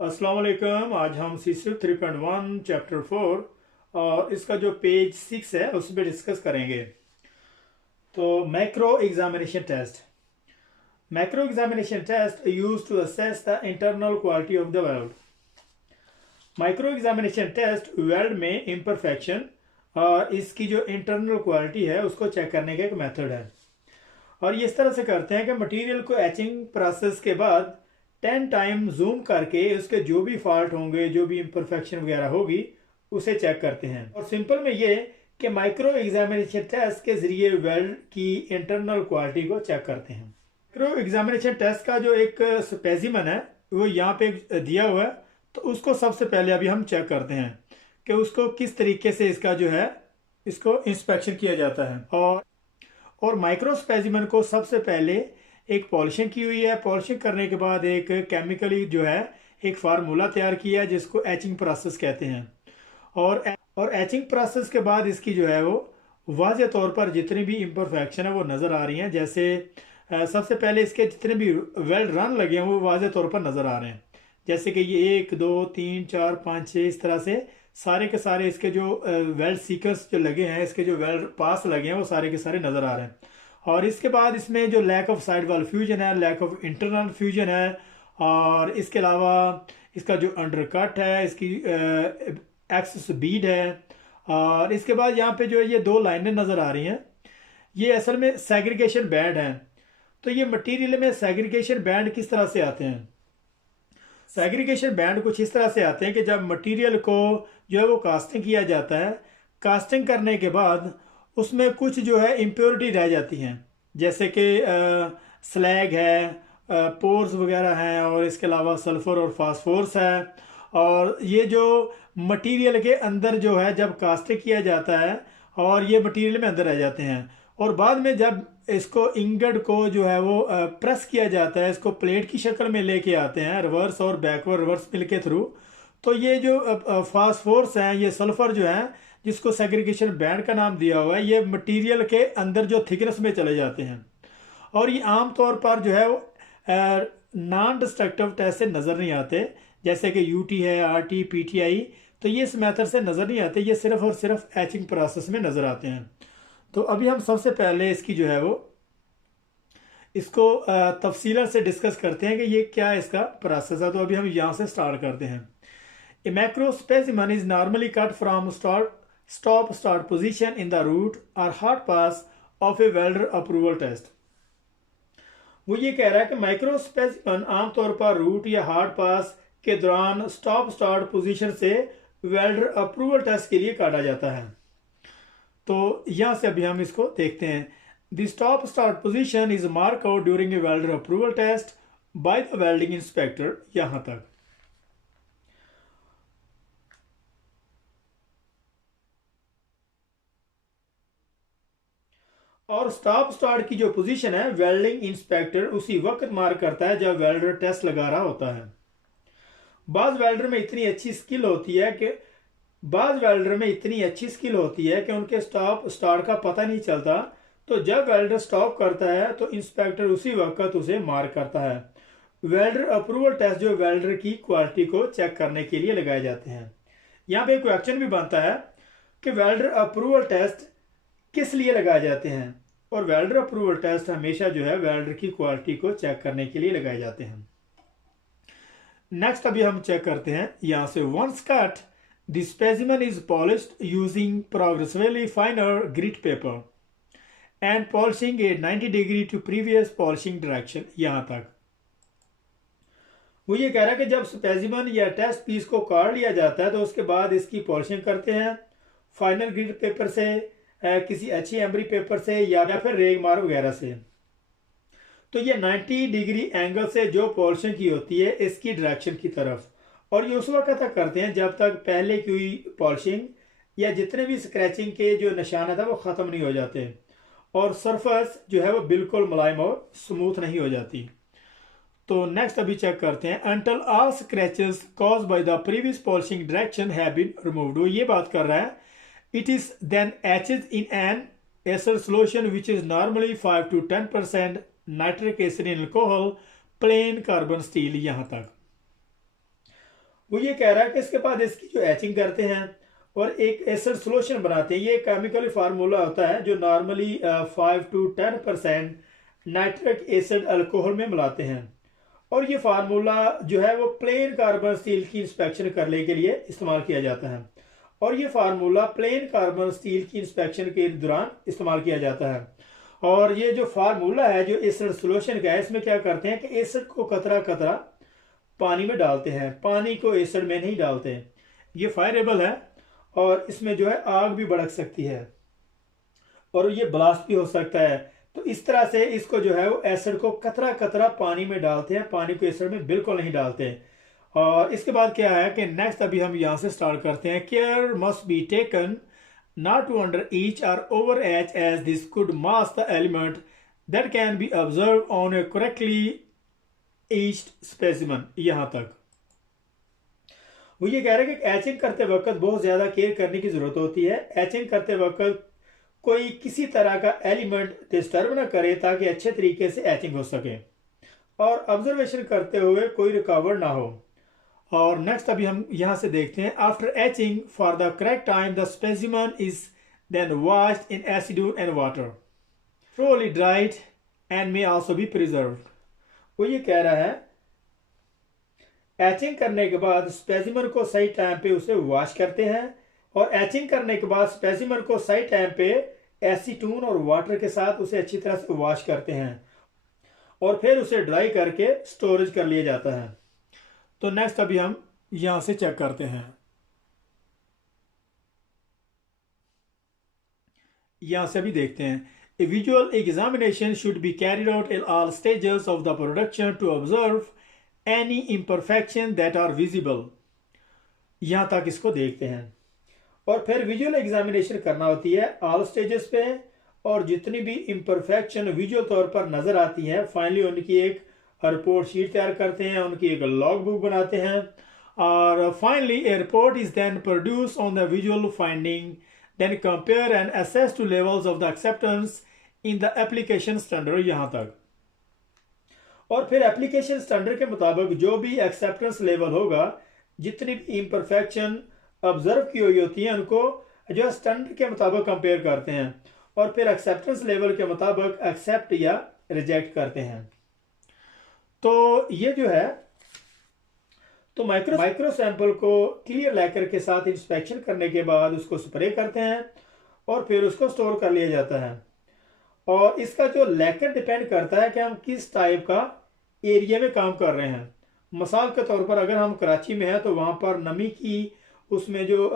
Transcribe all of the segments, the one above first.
अस्सलाम वालेकुम। आज हम सीसी 3.1 चैप्टर 4 और इसका जो पेज 6 है उस पर डिस्कस करेंगे। तो macro examination test use to assess the internal quality of the weld. Micro examination test weld में इम्परफेक्शन और इसकी जो इंटरनल क्वालिटी है उसको चेक करने का एक मेथड है। और ये इस तरह से करते हैं कि मटेरियल को एचिंग प्रोसेस के बाद 10 टाइम जूम करके उसके जो भी फॉल्ट होंगे, जो भी इम्परफेक्शन वगैरह होगी, उसे चेक करते हैं। और सिंपल में ये कि माइक्रो एग्जामिनेशन टेस्ट के जरिए वेल्ड की इंटरनल क्वालिटी को चेक करते हैं। माइक्रो एग्जामिनेशन टेस्ट का जो एक स्पेसिमन है वो यहाँ पे दिया हुआ है, तो उसको सबसे पहले अभी हम चेक करते हैं कि उसको किस तरीके से इसका जो है इसको इंस्पेक्शन किया जाता है। और माइक्रो स्पेसिमन को सबसे पहले एक पॉलिशिंग की हुई है। पॉलिशिंग करने के बाद एक केमिकली जो है एक फार्मूला तैयार किया है जिसको एचिंग प्रोसेस कहते हैं। और एचिंग प्रोसेस के बाद इसकी जो है वो वाज़े तौर पर जितनी भी इम्परफेक्शन है वो नज़र आ रही हैं। जैसे सबसे पहले इसके जितने भी वेल्ड रन लगे हैं वो वाज़े तौर पर नज़र आ रहे हैं। जैसे कि ये 1 2 3 4 5 6 इस तरह से सारे के सारे इसके जो वेल्ड सीकर्स जो लगे हैं, इसके जो वेल्ड पास लगे हैं वो सारे के सारे नज़र आ रहे हैं। और इसके बाद इसमें जो lack of side wall fusion है, लैक ऑफ इंटरनल फ्यूजन है, और इसके अलावा इसका जो अंडरकट है, इसकी एक्सेस बीड है। और इसके बाद यहाँ पे जो ये 2 लाइनें नज़र आ रही हैं, ये असल में सेग्रीगेशन बैंड हैं। तो ये मटेरियल में सेग्रीगेशन बैंड किस तरह से आते हैं? सेग्रीगेशन बैंड कुछ इस तरह से आते हैं कि जब मटेरियल को जो है वो कास्टिंग किया जाता है, कास्टिंग करने के बाद उसमें कुछ जो है इम्प्योरिटी रह जाती हैं, जैसे कि स्लैग है, पोर्स वगैरह हैं, और इसके अलावा सल्फर और फास्फोरस है। और ये जो मटेरियल के अंदर जो है जब कास्टिंग किया जाता है और ये मटेरियल में अंदर रह जाते हैं, और बाद में जब इसको इंगट को जो है वो प्रेस किया जाता है, इसको प्लेट की शक्ल में लेके आते हैं रिवर्स और बैकवर्ड रिवर्स मिल के थ्रू, तो ये जो फास्फोरस हैं, ये सल्फर जो है जिसको सेग्रीगेशन बैंड का नाम दिया हुआ है, ये मटेरियल के अंदर जो थिकनेस में चले जाते हैं। और ये आम तौर पर जो है वो नॉन डिस्ट्रक्टिव टेस्ट से नज़र नहीं आते, जैसे कि यूटी है, आरटी, पीटीआई, तो ये इस मेथड से नज़र नहीं आते, ये सिर्फ और सिर्फ एचिंग प्रोसेस में नज़र आते हैं। तो अभी हम सबसे पहले इसकी जो है वो इसको तफसीला से डिस्कस करते हैं कि ये क्या इसका प्रोसेस है। तो अभी हम यहाँ से स्टार्ट करते हैं। A macro specimen is normally cut from stop start position in the root और hard pass of a welder approval test. वो ये कह रहा है कि माइक्रो स्पेसिमन आमतौर पर रूट या हार्ड पास के दौरान स्टॉप स्टार्ट पोजीशन से वेल्डर अप्रूवल टेस्ट के लिए काटा जाता है। तो यहाँ से अभी हम इसको देखते हैं। The stop start position is mark out during a welder approval test by the welding inspector. यहाँ तक और स्टॉप स्टार्ट की जो पोजीशन है वेल्डिंग इंस्पेक्टर उसी वक्त मार्क करता है जब वेल्डर टेस्ट लगा रहा होता है। बाज वेल्डर में इतनी अच्छी स्किल होती है कि उनके स्टॉप स्टार्ट का पता नहीं चलता, तो जब वेल्डर स्टॉप करता है तो इंस्पेक्टर उसी वक्त उसे मार्क करता है। वेल्डर अप्रूवल टेस्ट जो वेल्डर की क्वालिटी को चेक करने के लिए लगाए जाते हैं। यहाँ पे क्वेश्चन भी बनता है कि वेल्डर अप्रूवल टेस्ट किस लिए लगाए जाते हैं, और वेल्डर अप्रूवल टेस्ट हमेशा जो है वेल्डर की क्वालिटी को चेक करने के लिए लगाए जाते हैं। नेक्स्ट अभी हम चेक करते हैं यहाँ से। Once cut the specimen is polished using progressively finer grit paper and polishing a 90 degree to previous polishing direction. यहाँ तक वो ये कह रहा है कि जब स्पेसिमन या टेस्ट पीस को काट लिया जाता है तो उसके बाद इसकी पॉलिशिंग करते हैं फाइनल ग्रिड पेपर से, किसी अच्छी एम्ब्री पेपर से, या फिर रेगमार वगैरह से। तो ये 90 डिग्री एंगल से जो पॉलिशिंग की होती है इसकी डायरेक्शन की तरफ, और ये उस वक्त तक करते हैं जब तक पहले की हुई पॉलिशिंग या जितने भी स्क्रैचिंग के जो निशान था वो ख़त्म नहीं हो जाते और सरफेस जो है वो बिल्कुल मुलायम और स्मूथ नहीं हो जाती। तो नेक्स्ट अभी चेक करते हैं। Until all scratches caused by the previous polishing direction have been removed. वो ये बात कर रहा है it is then etches in an acid solution which is normally 5 to 10% nitric acid in alcohol plain carbon steel. यहाँ तक वो ये कह रहा है कि इसके बाद इसकी जो एचिंग करते हैं और एक एसिड सोल्यूशन बनाते हैं। ये केमिकल फार्मूला होता है जो normally 5 to 10% nitric acid alcohol में मिलाते हैं, और ये फार्मूला जो है वो प्लेन कार्बन स्टील की इंस्पेक्शन करने के लिए इस्तेमाल किया जाता है, और ये फार्मूला प्लेन कार्बन स्टील की इंस्पेक्शन के दौरान इस्तेमाल किया जाता है। और ये जो फार्मूला है जो एसिड सोल्यूशन का है, इसमें क्या करते हैं कि एसिड को कतरा कतरा पानी में डालते हैं, पानी को एसिड में नहीं डालते। ये फायरेबल है और इसमें जो है आग भी भड़क सकती है और ये ब्लास्ट भी हो सकता है। तो इस तरह से इसको जो है वो एसिड को कतरा कतरा पानी में डालते हैं, पानी को एसिड में बिल्कुल नहीं डालते। और इसके बाद क्या है कि नेक्स्ट अभी हम यहाँ से स्टार्ट करते हैं। Care must be taken not to under each or over edge as this could mask the element that can be observed on a correctly etched specimen। यहाँ तक वो ये कह रहे हैं कि एचिंग करते वक्त बहुत ज़्यादा केयर करने की ज़रूरत होती है। एचिंग करते वक्त कोई किसी तरह का एलिमेंट डिस्टर्ब ना करे ताकि अच्छे तरीके से एचिंग हो सके, और ऑब्जर्वेशन करते हुए कोई रुकावट ना हो। और नेक्स्ट अभी हम यहाँ से देखते हैं। After etching for the correct time the specimen is then washed in acid and water, thoroughly dried and may also be preserved। वो ये कह रहा है एचिंग करने के बाद स्पेसिमन को सही टाइम पे उसे वॉश करते हैं, और एचिंग करने के बाद स्पेसिमन को सही टाइम पे एसीटून और वाटर के साथ उसे अच्छी तरह से वॉश करते हैं, और फिर उसे ड्राई करके स्टोरेज कर लिया जाता है। तो नेक्स्ट अभी हम यहां से चेक करते हैं। यहां से अभी देखते हैं। A visual examination should be carried out in all stages of the production to observe any imperfection that are visible. यहां तक इसको देखते हैं, और फिर विजुअल एग्जामिनेशन करना होती है ऑल स्टेजेस पे, और जितनी भी इम्परफेक्शन विजुअल तौर पर नजर आती है फाइनली उनकी एक रिपोर्ट शीट तैयार करते हैं, उनकी एक लॉग बुक बनाते हैं, और finally a report is then produce on the visual finding, then compare and assess to levels of the acceptance in the application standard. यहां तक, और फिर एप्लीकेशन स्टैंडर्ड के मुताबिक जो भी एक्सेप्टेंस लेवल होगा, जितनी भी इम्परफेक्शन ऑब्जर्व की हुई होती है उनको जो है स्टैंडर्ड के मुताबिक कंपेयर करते हैं, और फिर एक्सेप्टेंस लेवल के मुताबिक एक्सेप्ट या रिजेक्ट करते हैं। तो ये जो है तो माइक्रो सैंपल को क्लियर लैकर के साथ इंस्पेक्शन करने के बाद उसको स्प्रे करते हैं, और फिर उसको स्टोर कर लिया जाता है। और इसका जो लैकर डिपेंड करता है कि हम किस टाइप का एरिया में काम कर रहे हैं। मिसाल के तौर पर अगर हम कराची में हैं तो वहाँ पर नमी की उसमें जो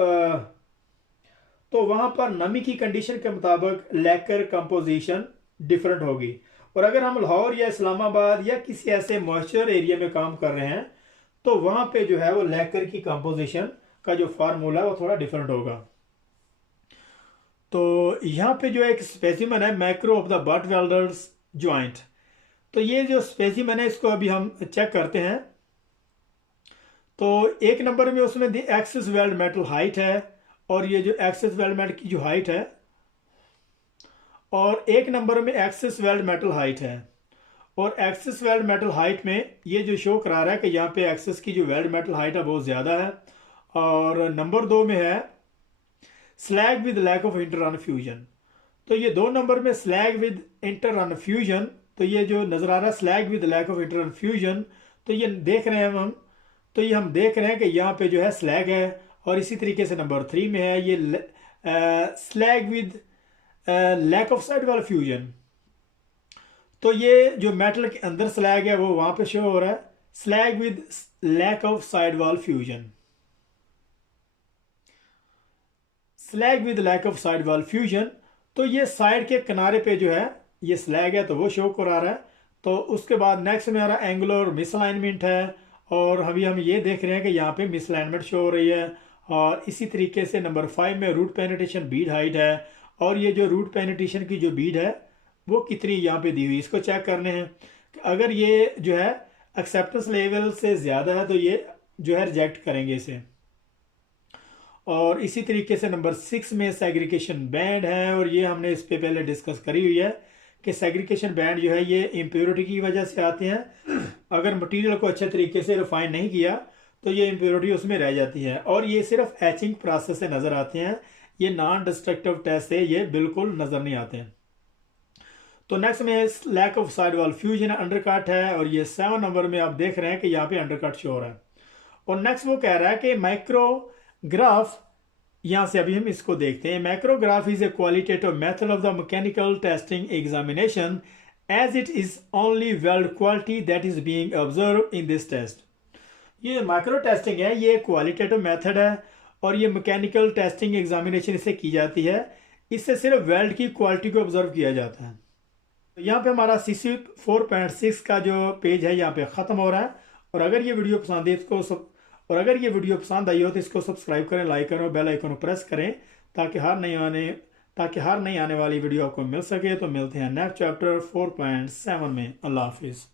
तो वहाँ पर नमी की कंडीशन के मुताबिक लैकर कंपोजिशन डिफरेंट होगी, और अगर हम लाहौर या इस्लामाबाद या किसी ऐसे मॉइस्चर एरिया में काम कर रहे हैं तो वहाँ पे जो है वो लैकर की कंपोजिशन का जो फार्मूला है वो थोड़ा डिफरेंट होगा। तो यहाँ पे जो एक स्पेसिमन है macro of the but welders joint, तो ये जो स्पेसिमन है इसको अभी हम चेक करते हैं। तो एक नंबर में उसमें the axis weld metal height है, और ये जो एक्सिस वेल्ड मेटल की जो हाइट है, और एक नंबर में एक्सिस वेल्ड मेटल हाइट है, और एक्सिस वेल्ड मेटल हाइट में ये जो शो करा रहा है कि यहाँ पे एक्सिस की जो वेल्ड मेटल हाइट है बहुत ज़्यादा है। और नंबर 2 में है slag with lack of inter run fusion, तो ये 2 नंबर में slag with inter run fusion, तो ये जो नज़र आ रहा है slag with lack of inter run fusion, तो ये देख रहे हैं हम, तो ये हम देख रहे हैं कि यहाँ पे जो है स्लैग है। और इसी तरीके से नंबर 3 में है ये slag with lack of side wall fusion, तो ये जो मेटल के अंदर स्लैग है वो वहां पे शो हो रहा है slag with lack of side wall fusion. Slag with lack of side wall fusion, तो ये साइड के किनारे पे जो है ये स्लैग है तो वो शो करा रहा है। तो उसके बाद नेक्स्ट में हमारा एंगुलर मिसअलाइनमेंट है, और अभी हम ये देख रहे हैं कि यहाँ पे मिसअलाइनमेंट शो हो रही है। और इसी तरीके से नंबर 5 में रूट पेनिट्रेशन बीड हाइट है, और ये जो रूट पेनिट्रेशन की जो बीड है वो कितनी यहाँ पे दी हुई, इसको चेक करने हैं। अगर ये जो है एक्सेप्टेंस लेवल से ज़्यादा है तो ये जो है रिजेक्ट करेंगे इसे। और इसी तरीके से नंबर 6 में सेग्रीगेशन बैंड है, और ये हमने इस पे पहले डिस्कस करी हुई है कि सेग्रीगेशन बैंड जो है ये इम्प्योरिटी की वजह से आते हैं। अगर मटेरियल को अच्छे तरीके से रिफाइन नहीं किया तो ये इम्प्योरिटी उसमें रह जाती है, और ये सिर्फ एचिंग प्रोसेस से नज़र आते हैं, ये नॉन डिस्ट्रक्टिव टेस्ट से ये बिल्कुल नज़र नहीं आते हैं। तो नेक्स्ट में lack of side wall fusion undercut है, और ये 7 नंबर में आप देख रहे हैं कि यहाँ पे अंडरकट शो हो रहा है। और नेक्स्ट वो कह रहा है कि माइक्रोग्राफ, यहाँ से अभी हम इसको देखते हैं। Micrograph is a qualitative method of the mechanical testing examination as it is only weld quality that is being observe in this test. ये माइक्रो टेस्टिंग है, ये क्वालिटेटिव मेथड है, और ये मैकेनिकल टेस्टिंग एग्जामिनेशन इससे की जाती है। इससे सिर्फ वेल्ड की क्वालिटी को ऑब्जर्व किया जाता है। तो यहाँ पे हमारा CC 4.6 का जो पेज है यहाँ पे ख़त्म हो रहा है। और अगर ये वीडियो पसंद है पसंद आई हो तो इसको सब्सक्राइब करें, लाइक करें और बेल आइकन को प्रेस करें, ताकि हर नई आने वाली वीडियो आपको मिल सके। तो मिलते हैं नेक्स्ट चैप्टर 4.7 में। अल्लाह हाफिज़।